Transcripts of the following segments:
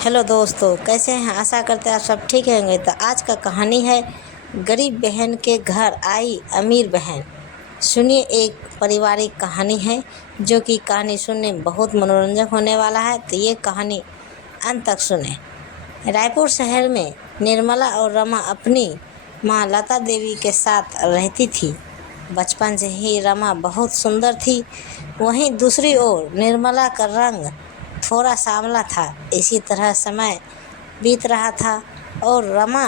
Hello दोस्तों, कैसे हैं? आशा करते हैं आप सब ठीक होंगे। तो आज का कहानी है गरीब बहन के घर आई अमीर बहन। सुनिए, एक पारिवारिक कहानी है जो कि कहानी सुनने में बहुत मनोरंजक होने वाला है। तो ये कहानी अंत तक सुने। रायपुर शहर में निर्मला और रमा अपनी माँ लता देवी के साथ रहती थी। बचपन से ही रमा बहुत सुंदर थी। वहीं दूसरी ओर निर्मला का रंग थोड़ा सांवला था। इसी तरह समय बीत रहा था और रमा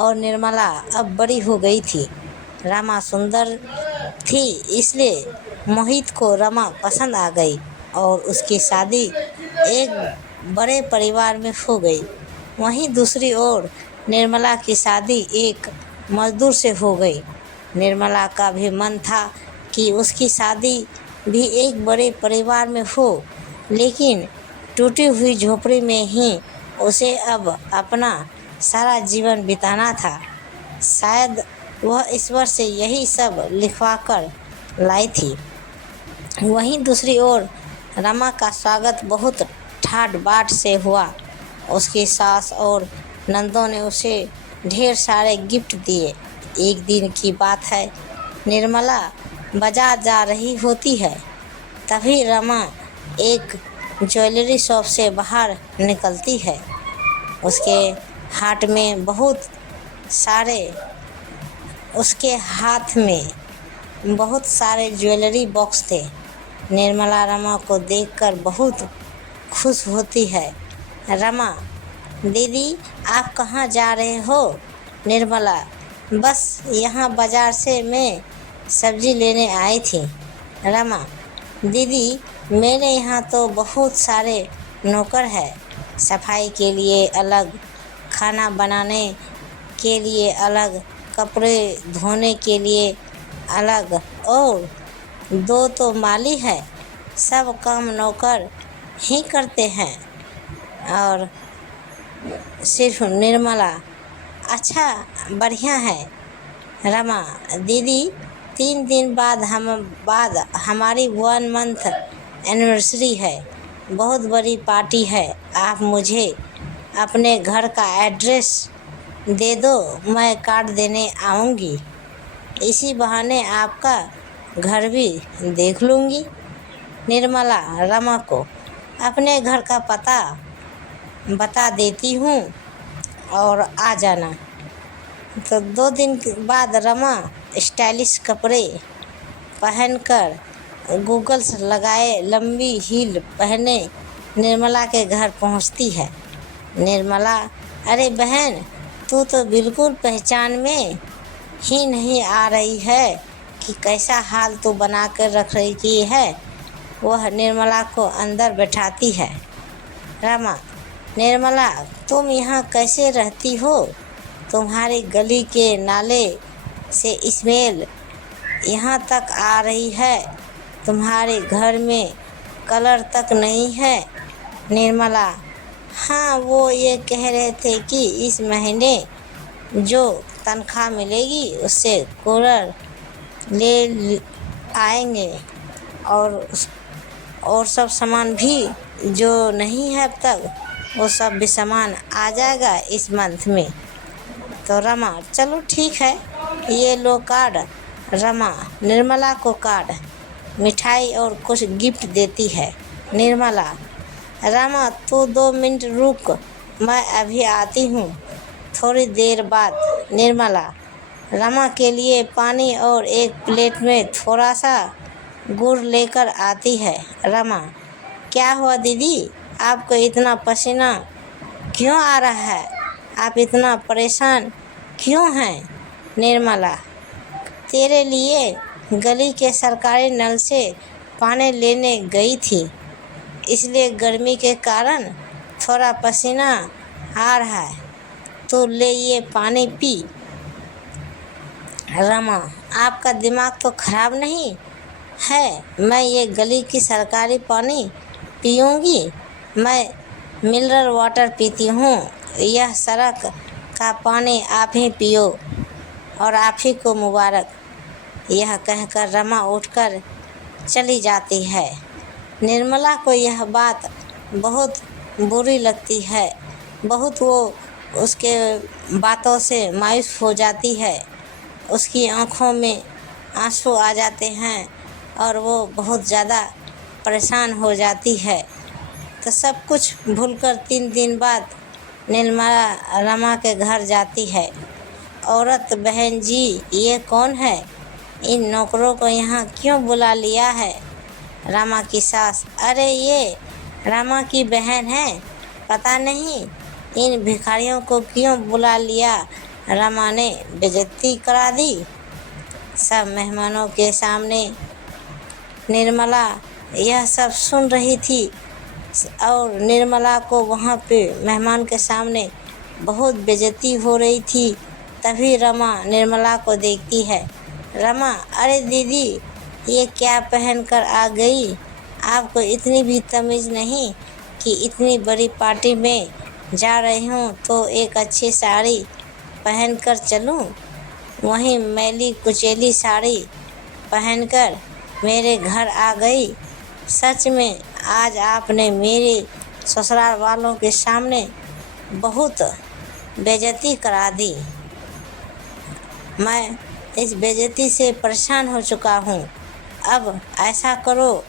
और निर्मला अब बड़ी हो गई थी। रमा सुंदर थी, इसलिए मोहित को रमा पसंद आ गई और उसकी शादी एक बड़े परिवार में हो गई। वहीं दूसरी ओर निर्मला की शादी एक मजदूर से हो गई। निर्मला का भी मन था कि उसकी शादी भी एक बड़े परिवार में हो, लेकिन टूटी हुई झोपड़ी में ही उसे अब अपना सारा जीवन बिताना था। शायद वह ईश्वर से यही सब लिखवा कर लाई थी। वहीं दूसरी ओर रमा का स्वागत बहुत ठाट बाट से हुआ। उसकी सास और नंदों ने उसे ढेर सारे गिफ्ट दिए। एक दिन की बात है, निर्मला बाजार जा रही होती है, तभी रमा एक ज्वेलरी शॉप से बाहर निकलती है। उसके हाथ में बहुत सारे ज्वेलरी बॉक्स थे। निर्मला रमा को देखकर बहुत खुश होती है। रमा, दीदी आप कहाँ जा रहे हो? निर्मला, बस यहाँ बाजार से मैं सब्जी लेने आई थी। रमा, दीदी मेरे यहाँ तो बहुत सारे नौकर हैं, सफाई के लिए अलग, खाना बनाने के लिए अलग, कपड़े धोने के लिए अलग और 2 तो माली है। सब काम नौकर ही करते हैं। और सिर्फ निर्मला, अच्छा बढ़िया है। रमा, दीदी 3 दिन बाद हमारी 1 मंथ एनिवर्सरी है, बहुत बड़ी पार्टी है। आप मुझे अपने घर का एड्रेस दे दो, मैं कार्ड देने आऊँगी। इसी बहाने आपका घर भी देख लूँगी। निर्मला रमा को अपने घर का पता बता देती हूँ और आ जाना। तो 2 दिन बाद रमा स्टाइलिश कपड़े पहनकर गूगल्स लगाए लंबी हील पहने निर्मला के घर पहुंचती है। निर्मला, अरे बहन, तू तो बिल्कुल पहचान में ही नहीं आ रही है कि कैसा हाल तू बना कर रख रही है। वह निर्मला को अंदर बैठाती है। रमा, निर्मला तुम यहाँ कैसे रहती हो? तुम्हारी गली के नाले से स्मेल यहाँ तक आ रही है। तुम्हारे घर में कलर तक नहीं है। निर्मला, हाँ, वो ये कह रहे थे कि इस महीने जो तनख्वाह मिलेगी उससे कूलर ले आएंगे और सब सामान भी जो नहीं है अब तक, वो सब भी सामान आ जाएगा इस मंथ में। तो रमा, चलो ठीक है, ये लो कार्ड। रमा निर्मला को कार्ड, मिठाई और कुछ गिफ्ट देती है। निर्मला, रमा तू 2 मिनट रुक, मैं अभी आती हूँ। थोड़ी देर बाद निर्मला रमा के लिए पानी और एक प्लेट में थोड़ा सा गुड़ लेकर आती है। रमा, क्या हुआ दीदी, आपको इतना पसीना क्यों आ रहा है? आप इतना परेशान क्यों हैं? निर्मला, तेरे लिए गली के सरकारी नल से पानी लेने गई थी, इसलिए गर्मी के कारण थोड़ा पसीना आ रहा है। तो ले ये पानी पी। रमा, आपका दिमाग तो खराब नहीं है? मैं ये गली की सरकारी पानी पीऊँगी? मैं मिनरल वाटर पीती हूँ। यह सड़क का पानी आप ही पियो और आप ही को मुबारक। यह कहकर रमा उठकर चली जाती है। निर्मला को यह बात बहुत बुरी लगती है। बहुत वो उसके बातों से मायूस हो जाती है। उसकी आँखों में आंसू आ जाते हैं और वो बहुत ज़्यादा परेशान हो जाती है। तो सब कुछ भूलकर 3 दिन बाद निर्मला रमा के घर जाती है। औरत बहन जी, ये कौन है? इन नौकरों को यहाँ क्यों बुला लिया है? रमा की सास, अरे ये रमा की बहन है, पता नहीं इन भिखारियों को क्यों बुला लिया। रमा ने बेइज्जती करा दी। सब मेहमानों के सामने निर्मला यह सब सुन रही थी और निर्मला को वहाँ पे मेहमान के सामने बहुत बेइज्जती हो रही थी। तभी रमा निर्मला को देखती है। रमा, अरे दीदी, ये क्या पहन कर आ गई? आपको इतनी भी तमीज़ नहीं कि इतनी बड़ी पार्टी में जा रही हूँ तो एक अच्छी साड़ी पहन कर चलूँ? वहीं मैली कुचैली साड़ी पहनकर मेरे घर आ गई। सच में आज आपने मेरे ससुराल वालों के सामने बहुत बेइज्जती करा दी। मैं इस बेइज्जती से परेशान हो चुका हूँ। अब ऐसा करो,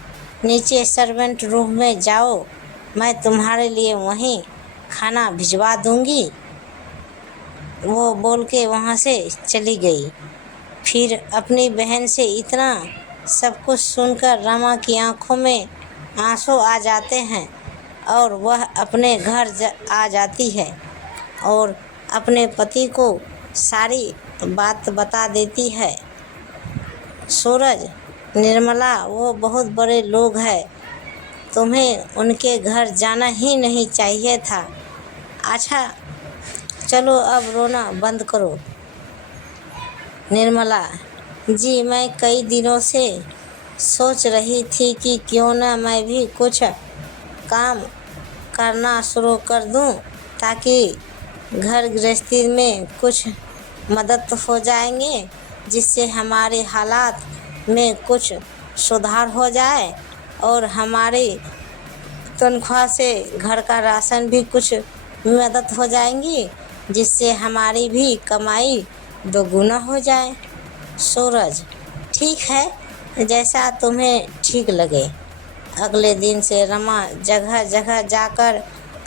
नीचे सर्वेंट रूम में जाओ, मैं तुम्हारे लिए वहीं खाना भिजवा दूँगी। वो बोल के वहाँ से चली गई। फिर अपनी बहन से इतना सब कुछ सुनकर रमा की आंखों में आंसू आ जाते हैं और वह अपने घर आ जाती है और अपने पति को सारी बात बता देती है। सूरज, निर्मला वो बहुत बड़े लोग हैं, तुम्हें उनके घर जाना ही नहीं चाहिए था। अच्छा चलो अब रोना बंद करो। निर्मला जी, मैं कई दिनों से सोच रही थी कि क्यों ना मैं भी कुछ काम करना शुरू कर दूं ताकि घर गृहस्थी में कुछ मदद हो जाएंगे, जिससे हमारे हालात में कुछ सुधार हो जाए और हमारी तनख्वाह से घर का राशन भी कुछ मदद हो जाएंगी, जिससे हमारी भी कमाई दोगुना हो जाए। सूरज, ठीक है, जैसा तुम्हें ठीक लगे। अगले दिन से रमा जगह जगह जाकर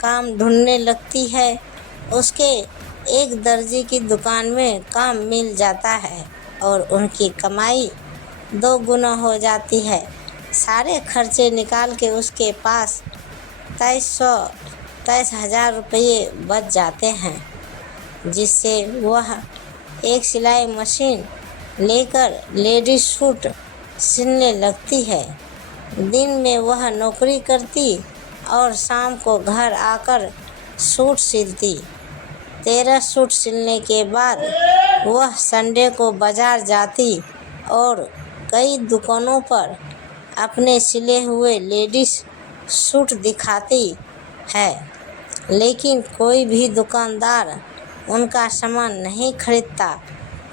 काम ढूंढने लगती है। उसके एक दर्जी की दुकान में काम मिल जाता है और उनकी कमाई 2 गुना हो जाती है। सारे खर्चे निकाल के उसके पास 23,000 रुपये बच जाते हैं, जिससे वह एक सिलाई मशीन लेकर लेडीज सूट सिलने लगती है। दिन में वह नौकरी करती और शाम को घर आकर सूट सिलती। 13 सूट सिलने के बाद वह संडे को बाज़ार जाती और कई दुकानों पर अपने सिले हुए लेडीज सूट दिखाती है, लेकिन कोई भी दुकानदार उनका सामान नहीं खरीदता।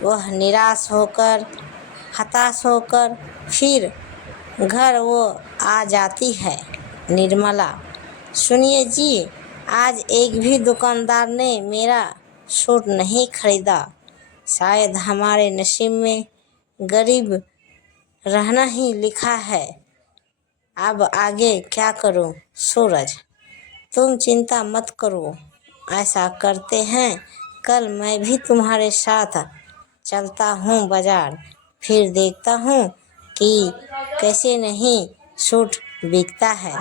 वह निराश होकर, हताश होकर फिर घर वो आ जाती है। निर्मला, सुनिए जी, आज एक भी दुकानदार ने मेरा सूट नहीं खरीदा। शायद हमारे नसीब में गरीब रहना ही लिखा है। अब आगे क्या करूं? सूरज, तुम चिंता मत करो, ऐसा करते हैं, कल मैं भी तुम्हारे साथ चलता हूँ बाज़ार, फिर देखता हूँ कि कैसे नहीं सूट बिकता है।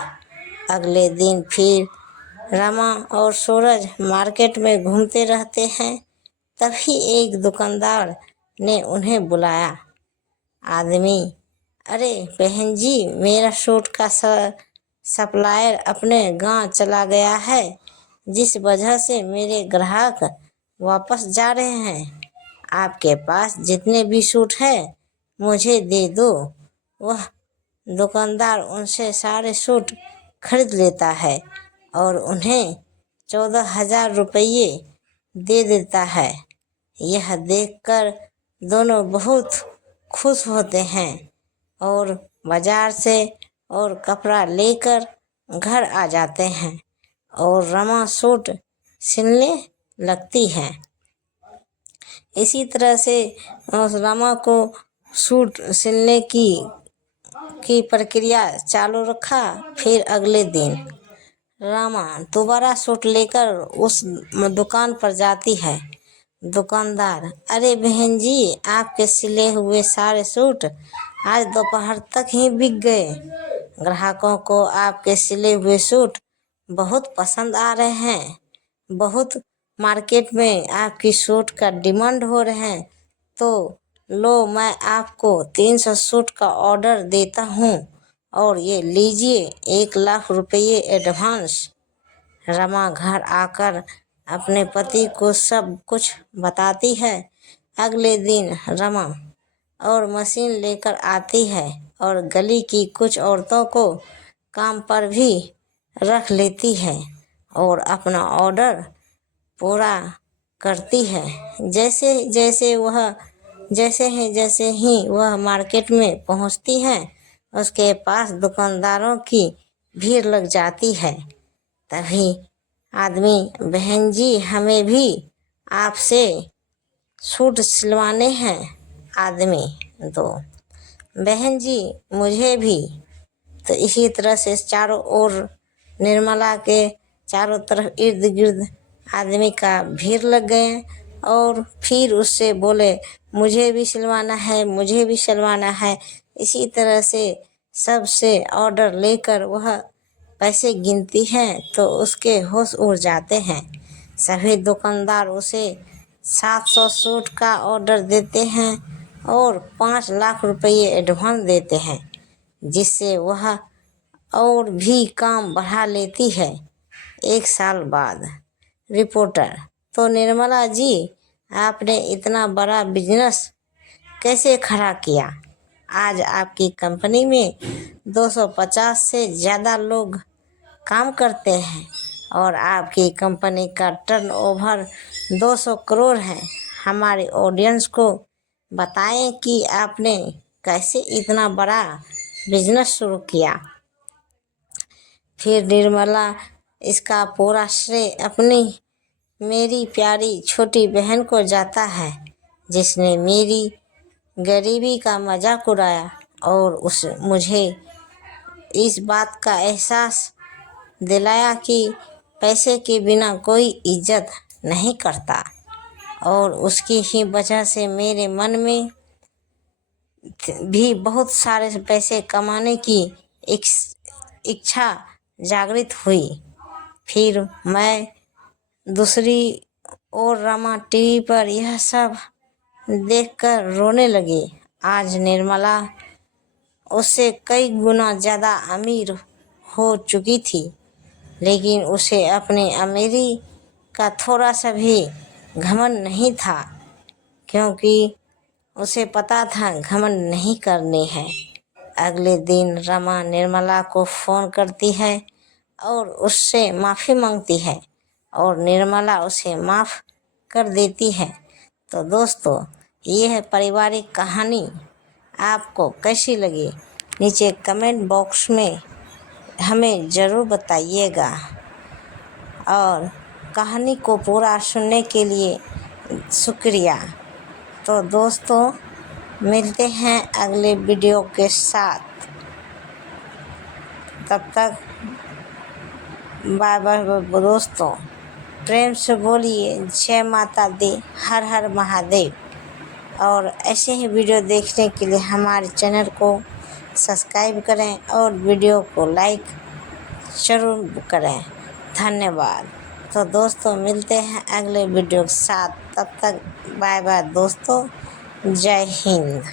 अगले दिन फिर रमा और सूरज मार्केट में घूमते रहते हैं। तभी एक दुकानदार ने उन्हें बुलाया। आदमी, अरे बहन जी, मेरा सूट का सप्लायर अपने गांव चला गया है, जिस वजह से मेरे ग्राहक वापस जा रहे हैं। आपके पास जितने भी सूट हैं मुझे दे दो। वह दुकानदार उनसे सारे सूट खरीद लेता है और उन्हें 14,000 रुपये दे देता है। यह देखकर दोनों बहुत खुश होते हैं और बाजार से और कपड़ा लेकर घर आ जाते हैं और रमा सूट सिलने लगती हैं। इसी तरह से रमा को सूट सिलने की प्रक्रिया चालू रखा। फिर अगले दिन रमा दोबारा सूट लेकर उस दुकान पर जाती है। दुकानदार, अरे बहन जी, आपके सिले हुए सारे सूट आज दोपहर तक ही बिक गए। ग्राहकों को आपके सिले हुए सूट बहुत पसंद आ रहे हैं। बहुत मार्केट में आपकी सूट का डिमांड हो रहे हैं। तो लो, मैं आपको 300 सूट का ऑर्डर देता हूँ और ये लीजिए 1,00,000 रुपये एडवांस। रमा घर आकर अपने पति को सब कुछ बताती है। अगले दिन रमा और मशीन लेकर आती है और गली की कुछ औरतों को काम पर भी रख लेती है और अपना ऑर्डर पूरा करती है। जैसे ही वह मार्केट में पहुंचती है, उसके पास दुकानदारों की भीड़ लग जाती है। तभी आदमी, बहन जी, हमें भी आपसे सूट सिलवाने हैं। आदमी 2, बहन जी, मुझे भी। तो इसी तरह से चारों ओर निर्मला के चारों तरफ इर्द गिर्द आदमी का भीड़ लग गए और फिर उससे बोले, मुझे भी सिलवाना है, मुझे भी सिलवाना है। इसी तरह से सबसे ऑर्डर लेकर वह पैसे गिनती है तो उसके होश उड़ जाते हैं। सभी दुकानदार उसे 700 सूट का ऑर्डर देते हैं और 5,00,000 रुपये एडवांस देते हैं, जिससे वह और भी काम बढ़ा लेती है। 1 साल बाद रिपोर्टर, तो निर्मला जी, आपने इतना बड़ा बिजनेस कैसे खड़ा किया? आज आपकी कंपनी में 250 से ज़्यादा लोग काम करते हैं और आपकी कंपनी का टर्नओवर 200 करोड़ है। हमारे ऑडियंस को बताएं कि आपने कैसे इतना बड़ा बिजनेस शुरू किया। फिर निर्मला इसका पूरा श्रेय अपनी मेरी प्यारी छोटी बहन को जाता है, जिसने मेरी गरीबी का मजाक उड़ाया और मुझे इस बात का एहसास दिलाया कि पैसे के बिना कोई इज्जत नहीं करता। और उसकी ही वजह से मेरे मन में भी बहुत सारे पैसे कमाने की इच्छा जागृत हुई। फिर मैं दूसरी ओर रमा टीवी पर यह सब देखकर रोने लगी। आज निर्मला उससे कई गुना ज़्यादा अमीर हो चुकी थी, लेकिन उसे अपनी अमीरी का थोड़ा सा भी घमंड नहीं था, क्योंकि उसे पता था घमंड नहीं करनी है। अगले दिन रमा निर्मला को फ़ोन करती है और उससे माफ़ी मांगती है और निर्मला उसे माफ़ कर देती है। तो दोस्तों, ये है पारिवारिक कहानी। आपको कैसी लगी? नीचे कमेंट बॉक्स में हमें ज़रूर बताइएगा और कहानी को पूरा सुनने के लिए शुक्रिया। तो दोस्तों, मिलते हैं अगले वीडियो के साथ। तब तक बाय बाय दोस्तों। प्रेम से बोलिए जय माता दी, हर हर महादेव। और ऐसे ही वीडियो देखने के लिए हमारे चैनल को सब्सक्राइब करें और वीडियो को लाइक ज़रूर करें। धन्यवाद। तो दोस्तों, मिलते हैं अगले वीडियो के साथ। तब तक बाय बाय दोस्तों। जय हिंद।